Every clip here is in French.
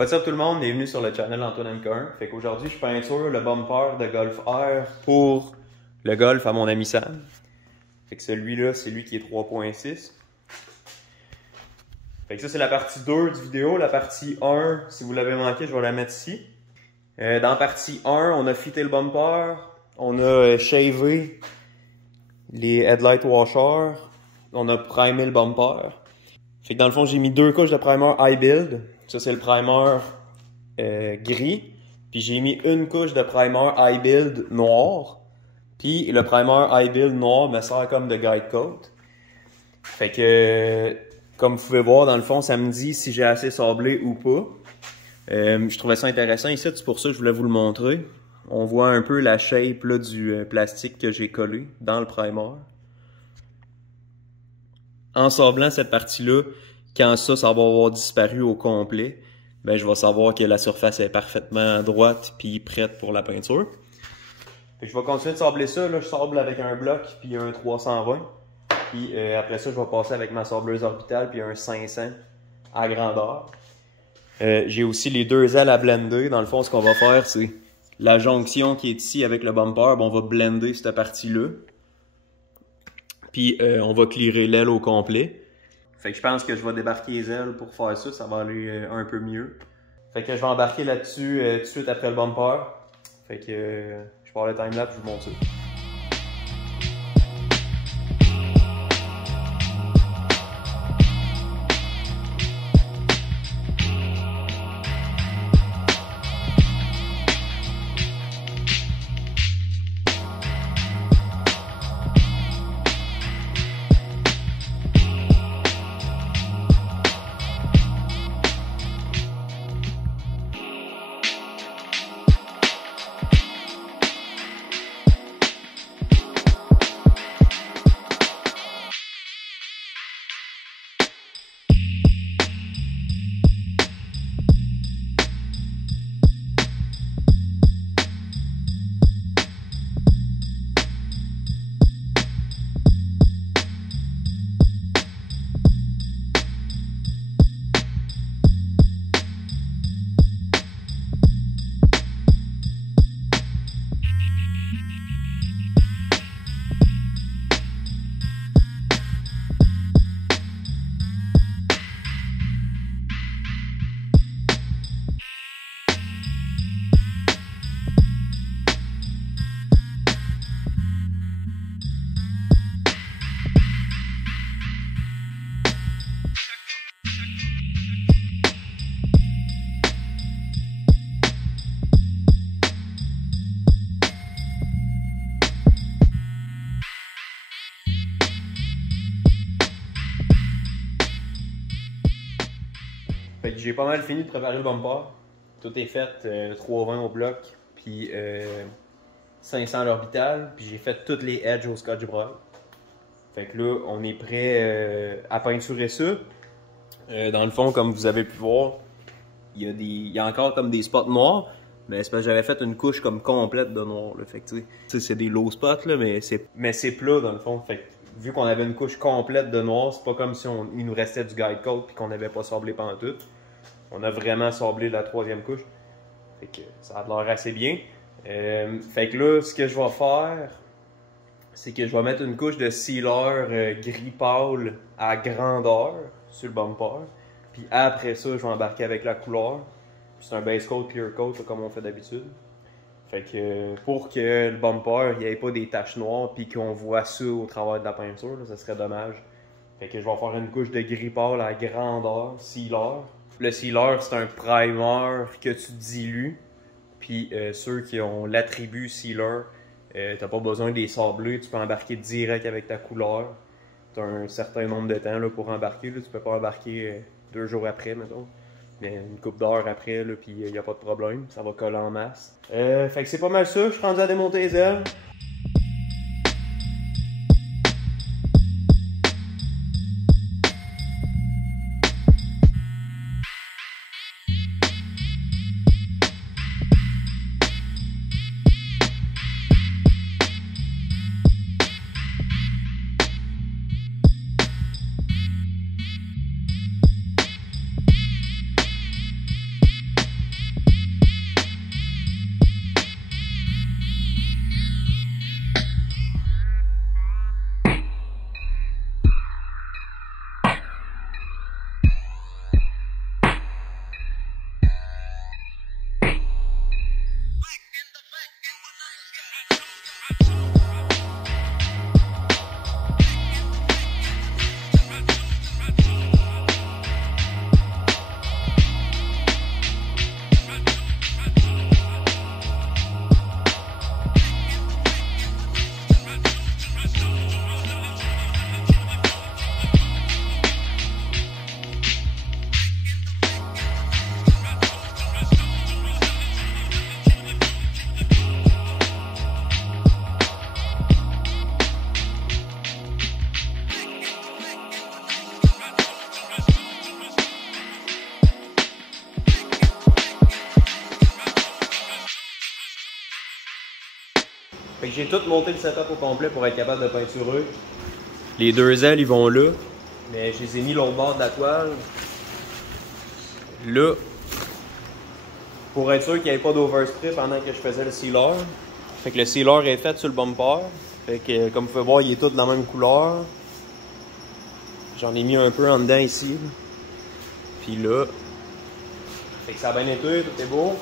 What's up tout le monde, bienvenue sur le channel Antoine MK1. Fait qu'aujourd'hui je peinture le bumper de Golf R pour le Golf à mon ami Sam. Fait que celui-là, c'est lui qui est 3.6. Fait que ça c'est la partie 2 du vidéo. La partie 1, si vous l'avez manqué, je vais la mettre ici. Dans la partie 1, on a fité le bumper, on a shavé les headlight washers, on a primé le bumper. Fait que dans le fond, j'ai mis 2 couches de primer high build. Ça, c'est le primer gris. Puis j'ai mis une couche de primer high build noir. Puis le primer high build noir me sert comme de guide coat. Fait que, comme vous pouvez voir, dans le fond, ça me dit si j'ai assez sablé ou pas. Je trouvais ça intéressant ici, c'est pour ça que je voulais vous le montrer. On voit un peu la shape là, du plastique que j'ai collé dans le primer. En sablant cette partie-là, quand ça va avoir disparu au complet, ben je vais savoir que la surface est parfaitement droite puis prête pour la peinture. Fait que je vais continuer de sabler ça. Là, je sable avec un bloc puis un 320. Puis après ça, je vais passer avec ma sableuse orbitale puis un 500 à grandeur. J'ai aussi les deux ailes à blender. Dans le fond, ce qu'on va faire, c'est la jonction qui est ici avec le bumper. Ben, on va blender cette partie-là. Puis on va clearer l'aile au complet. Fait que je pense que je vais débarquer les ailes pour faire ça. Ça va aller un peu mieux. Fait que je vais embarquer là-dessus tout de suite après le bumper. Fait que je pars le timelapse, je vous montre ça. Fait que j'ai pas mal fini de préparer le bumper. Tout est fait, 320 au bloc, puis 500 à l'orbital, puis j'ai fait toutes les edges au Scotch-Brite. Fait que là, on est prêt à peinturer ça. Dans le fond, comme vous avez pu voir, il y a encore comme des spots noirs, mais c'est parce que j'avais fait une couche comme complète de noir. Là. Fait que tu sais, c'est des low spots, là, mais c'est plat dans le fond. Fait que vu qu'on avait une couche complète de noir, c'est pas comme si il nous restait du guide coat puis qu'on n'avait pas sablé pantoute. On a vraiment sablé la troisième couche. Fait que ça a l'air assez bien. Fait que là, ce que je vais faire, c'est que je vais mettre une couche de sealer gris pâle à grandeur sur le bumper. Puis après ça, je vais embarquer avec la couleur. C'est un base coat, clear coat, là, comme on fait d'habitude. Fait que pour que le bumper il n'y ait pas des taches noires puis qu'on voit ça au travers de la peinture, là, ça serait dommage. Fait que je vais faire une couche de gris pâle à grandeur, sealer. Le sealer, c'est un primer que tu dilues. Puis ceux qui ont l'attribut sealer, t'as pas besoin de les sabler, tu peux embarquer direct avec ta couleur. T'as un certain nombre de temps là, pour embarquer, là. Tu peux pas embarquer 2 jours après, mettons. Mais une couple d'heures après, là, puis il n'y a pas de problème, ça va coller en masse. Fait que c'est pas mal ça, je suis rendu à démonter les ailes. Fait que j'ai tout monté le setup au complet pour être capable de peinturer. Les deux ailes, ils vont là. Mais je les ai mis l'autre bord de la toile. Là. Pour être sûr qu'il n'y ait pas d'overspray pendant que je faisais le sealer. Fait que le sealer est fait sur le bumper. Fait que comme vous pouvez voir, il est tout de la même couleur. J'en ai mis un peu en dedans ici. Puis là. Fait que ça a bien été, tout est beau.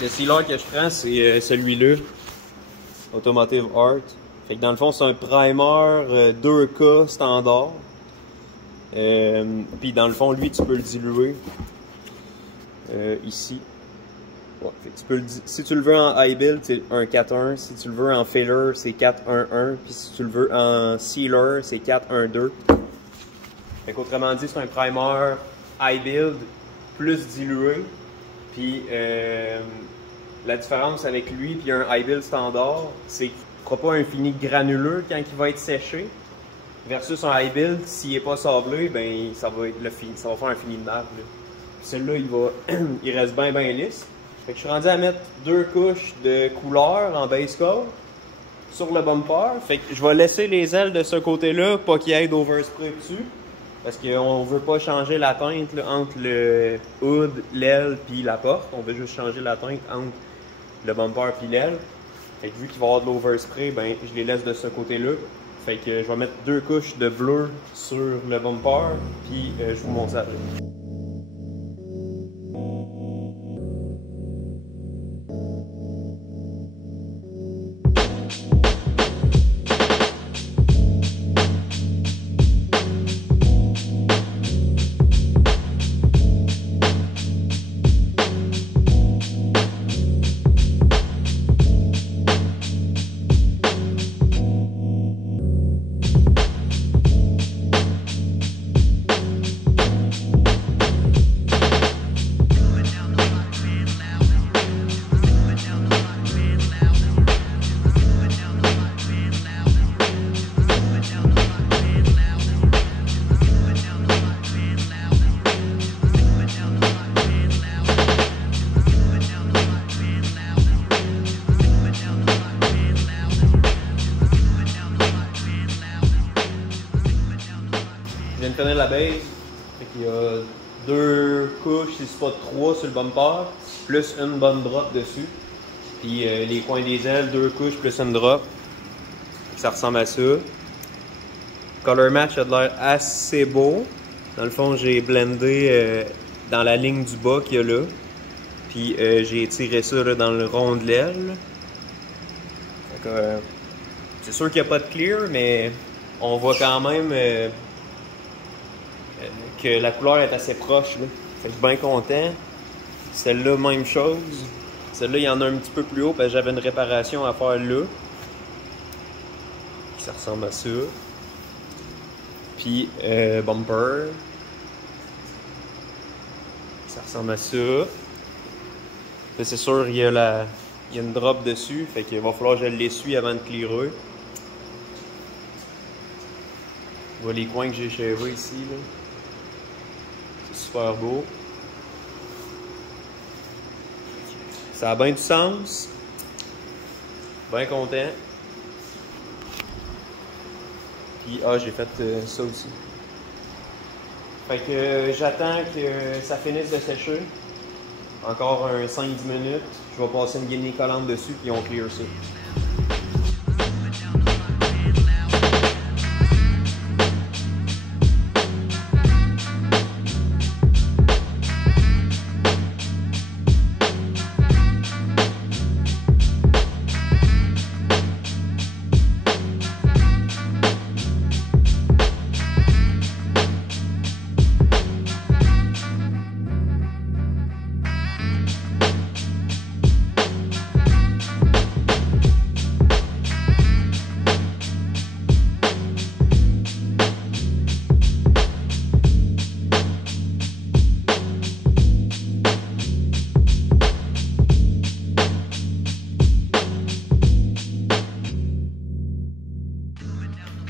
Le sealer que je prends, c'est celui-là. Automotive Art. Fait que dans le fond, c'est un primer 2K standard. Puis dans le fond, lui, tu peux le diluer. Ici. Ouais, si tu le veux en high build, c'est 1.4.1. Si tu le veux en filler, c'est 4.1.1. Puis si tu le veux en sealer, c'est 4.1.2. Fait qu'autrement dit, c'est un primer high build plus dilué. Puis la différence avec lui et un high build standard, c'est qu'il ne fera pas un fini granuleux quand il va être séché. Versus un high build, s'il n'est pas sablé, ben ça va être ça va faire un fini de marbre. Celui-là, il reste bien lisse. Fait que je suis rendu à mettre 2 couches de couleur en base coat sur le bumper. Fait que je vais laisser les ailes de ce côté-là, pas qu'il y ait d'overspray dessus. Parce qu'on ne veut pas changer la teinte là, entre le hood, l'aile puis la porte. On veut juste changer la teinte entre le bumper puis l'aile. Fait que vu qu'il va y avoir de l'overspray, ben je les laisse de ce côté-là. Fait que je vais mettre 2 couches de bleu sur le bumper, puis je vous montre ça après. Je viens de finir la base. Fait qu'il y a 2 couches, si c'est pas 3 sur le bumper, plus une bonne drop dessus. Puis les coins des ailes, 2 couches plus une drop. Ça ressemble à ça. Color match a de l'air assez beau. Dans le fond, j'ai blendé dans la ligne du bas qu'il y a là. Puis j'ai tiré ça là, dans le rond de l'aile. C'est sûr qu'il n'y a pas de clear, mais on voit quand même que la couleur est assez proche. Là. Fait que je suis bien content. Celle-là, même chose. Celle-là, il y en a un petit peu plus haut parce que j'avais une réparation à faire là. Ça ressemble à ça. Puis bumper. Ça ressemble à ça. C'est sûr, il y a une drop dessus. Fait qu'il va falloir que je l'essuie avant de clearer. On voit les coins que j'ai chevés ici. Là. C'est super beau. Ça a bien du sens. Bien content. Puis, j'ai fait ça aussi. Fait que j'attends que ça finisse de sécher. Encore un 5-10 minutes. Je vais passer une guinée collante dessus, puis on clear ça.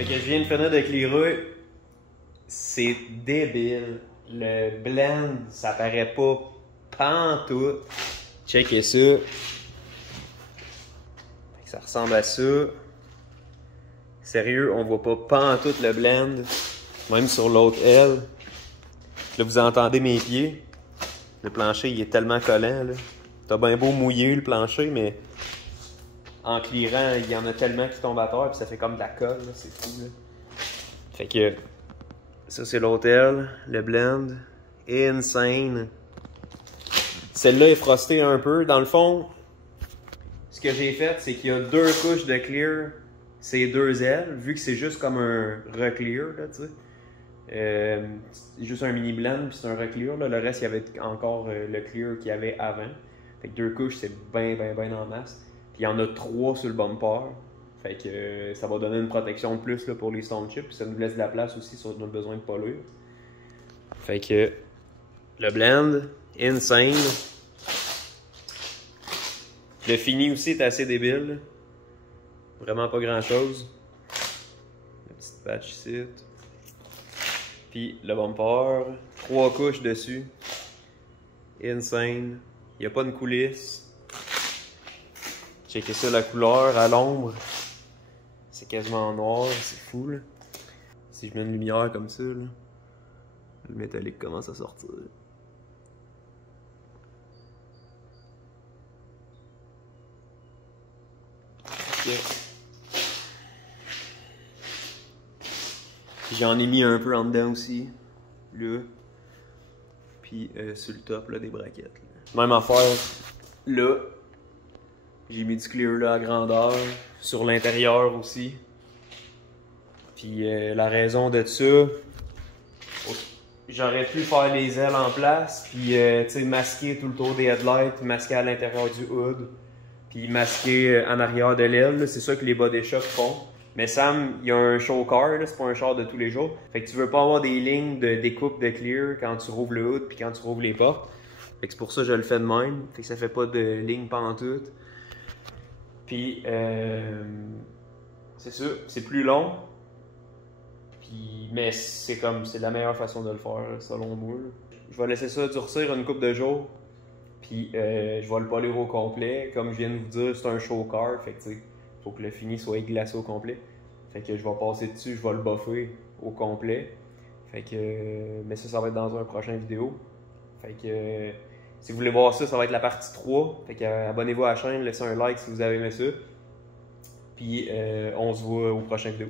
Fait que je viens de finir de clearer. C'est débile. Le blend, ça paraît pas pantoute. Checkez ça. Ça ressemble à ça. Sérieux, on voit pas pantoute le blend. Même sur l'autre aile. Là, vous entendez mes pieds. Le plancher, il est tellement collant. T'as bien beau mouiller le plancher, mais en clearant, il y en a tellement qui tombent à terre, puis ça fait comme de la colle. C'est fou. Là. Fait que ça, c'est l'autre aile. Le blend. Insane. Celle-là est frostée un peu. Dans le fond, ce que j'ai fait, c'est qu'il y a 2 couches de clear, ces 2 ailes, vu que c'est juste comme un reclear, là, tu sais. Juste un mini blend, puis c'est un reclear. Là. Le reste, il y avait encore le clear qu'il y avait avant. Fait que 2 couches, c'est bien en masse. Puis il y en a 3 sur le bumper. Fait que ça va donner une protection de plus là, pour les stone chips. Puis ça nous laisse de la place aussi si on a besoin de polir. Fait que le blend, insane. Le fini aussi est assez débile. Vraiment pas grand chose. Une petite patch ici. Puis le bumper. 3 couches dessus. Insane. Il n'y a pas de coulisse. Checkez ça, la couleur à l'ombre. C'est quasiment noir, c'est fou là. Si je mets une lumière comme ça, là, le métallique commence à sortir. Okay. J'en ai mis un peu en dedans aussi, là. Puis sur le top là, des braquettes. Là. Même affaire, là. J'ai mis du clear là à grandeur, sur l'intérieur aussi. Puis la raison de ça, j'aurais pu faire les ailes en place, puis masquer tout le tour des headlights, masquer à l'intérieur du hood, puis masquer en arrière de l'aile. C'est ça que les body shops font. Mais Sam, il y a un show car, c'est pas un char de tous les jours. Fait que tu veux pas avoir des lignes de découpe de clear quand tu rouvres le hood puis quand tu rouvres les portes. Fait que c'est pour ça que je le fais de même. Fait que ça fait pas de ligne pantoute. Puis c'est ça, c'est plus long. Puis, mais c'est la meilleure façon de le faire selon moi. Je vais laisser ça durcir une couple de jours. Puis je vais le polir au complet. Comme je viens de vous dire, c'est un show car. Fait que tu sais, faut que le fini soit glacé au complet. Fait que je vais passer dessus, je vais le buffer au complet. Fait que mais ça va être dans un prochain vidéo. Fait que si vous voulez voir ça, ça va être la partie 3. Fait que abonnez-vous à la chaîne, laissez un like si vous avez aimé ça. Puis on se voit au prochain vidéo.